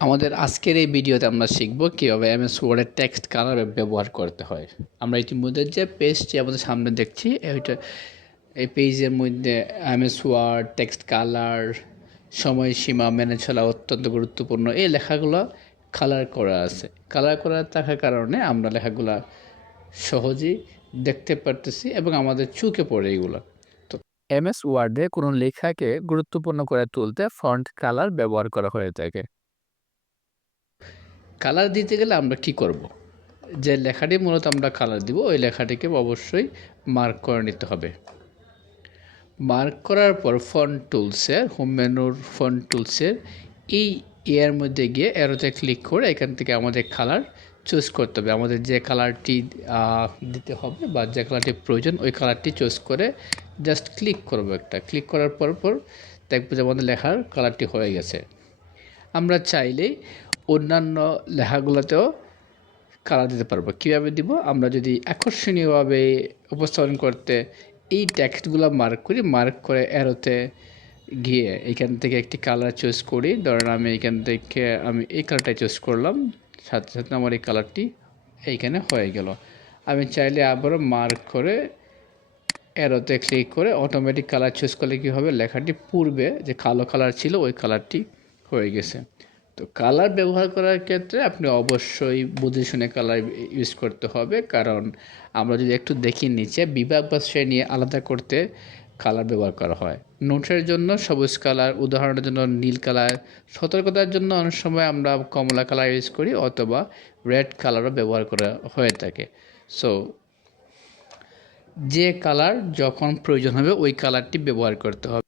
আমাদের আজকের এই ভিডিওতে আমরা শিখব কীভাবে এমএস ওয়ার্ডের টেক্সট কালার ব্যবহার করতে হয়। আমরা ইতিমধ্যে যে পেজটি আমাদের সামনে দেখছি ওইটা এই পেজের মধ্যে এমএস ওয়ার্ড টেক্সট কালার সময়সীমা মেনে চলা অত্যন্ত গুরুত্বপূর্ণ, এই লেখাগুলো কালার করা আছে। কালার করা থাকার কারণে আমরা লেখাগুলো সহজেই দেখতে পারতেছি এবং আমাদের চুকে পড়ে এগুলো। এমএস ওয়ার্ডে কোনো লেখাকে গুরুত্বপূর্ণ করে তুলতে ফন্ট কালার ব্যবহার করা হয়ে থাকে। কালার দিতে গেলে আমরা কি করব। যে লেখাটি মূলত আমরা কালার দিব, ওই লেখাটিকে অবশ্যই মার্ক করে নিতে হবে। মার্ক করার পর ফন্ট টুলসের হোম মেনুর ফন্ট টুলসের এই এর মধ্যে গিয়ে এরোতে ক্লিক করে এখান থেকে আমাদের কালার চুজ করতে হবে। আমাদের যে কালারটি দিতে হবে বা যে কালারটি প্রয়োজন, ওই কালারটি চুজ করে জাস্ট ক্লিক করব একটা। ক্লিক করার পর পর দেখব যে আমাদের লেখার কালারটি হয়ে গেছে। আমরা চাইলেই অন্যান্য লেখাগুলোতেও কালার দিতে পারব? কীভাবে দিব? আমরা যদি আকর্ষণীয়ভাবে উপস্থাপন করতে এই টেক্সটগুলো মার্ক করি মার্ক করে এরোতে গিয়ে এখান থেকে একটি কালার চুজ করি। ধরেন আমি এখান থেকে আমি এই কালারটা চুজ করলাম, সাথে সাথে আমার এই কালারটি এইখানে হয়ে গেল। আমি চাইলে আবারও মার্ক করে এরোতে ক্লিক করে অটোমেটিক কালার চুজ করলে কী হবে? লেখাটি পূর্বে যে কালো কালার ছিল, ওই কালারটি হয়ে গেছে। তো কালার ব্যবহার করার ক্ষেত্রে আপনি অবশ্যই বুঝে শুনে কালার ইউজ করতে হবে। কারণ আমরা যদি একটু দেখি নিচে, বিভাগ বা শ্রেণি আলাদা করতে কালার ব্যবহার করা হয়। নোটের জন্য সবুজ কালার উদাহরণের জন্য নীল কালার সতর্কতার জন্য অনেক সময় আমরা কমলা কালার ইউজ করি অথবা রেড কালারও ব্যবহার করা হয়ে থাকে। সো যে কালার যখন প্রয়োজন হবে, ওই কালারটি ব্যবহার করতে হবে।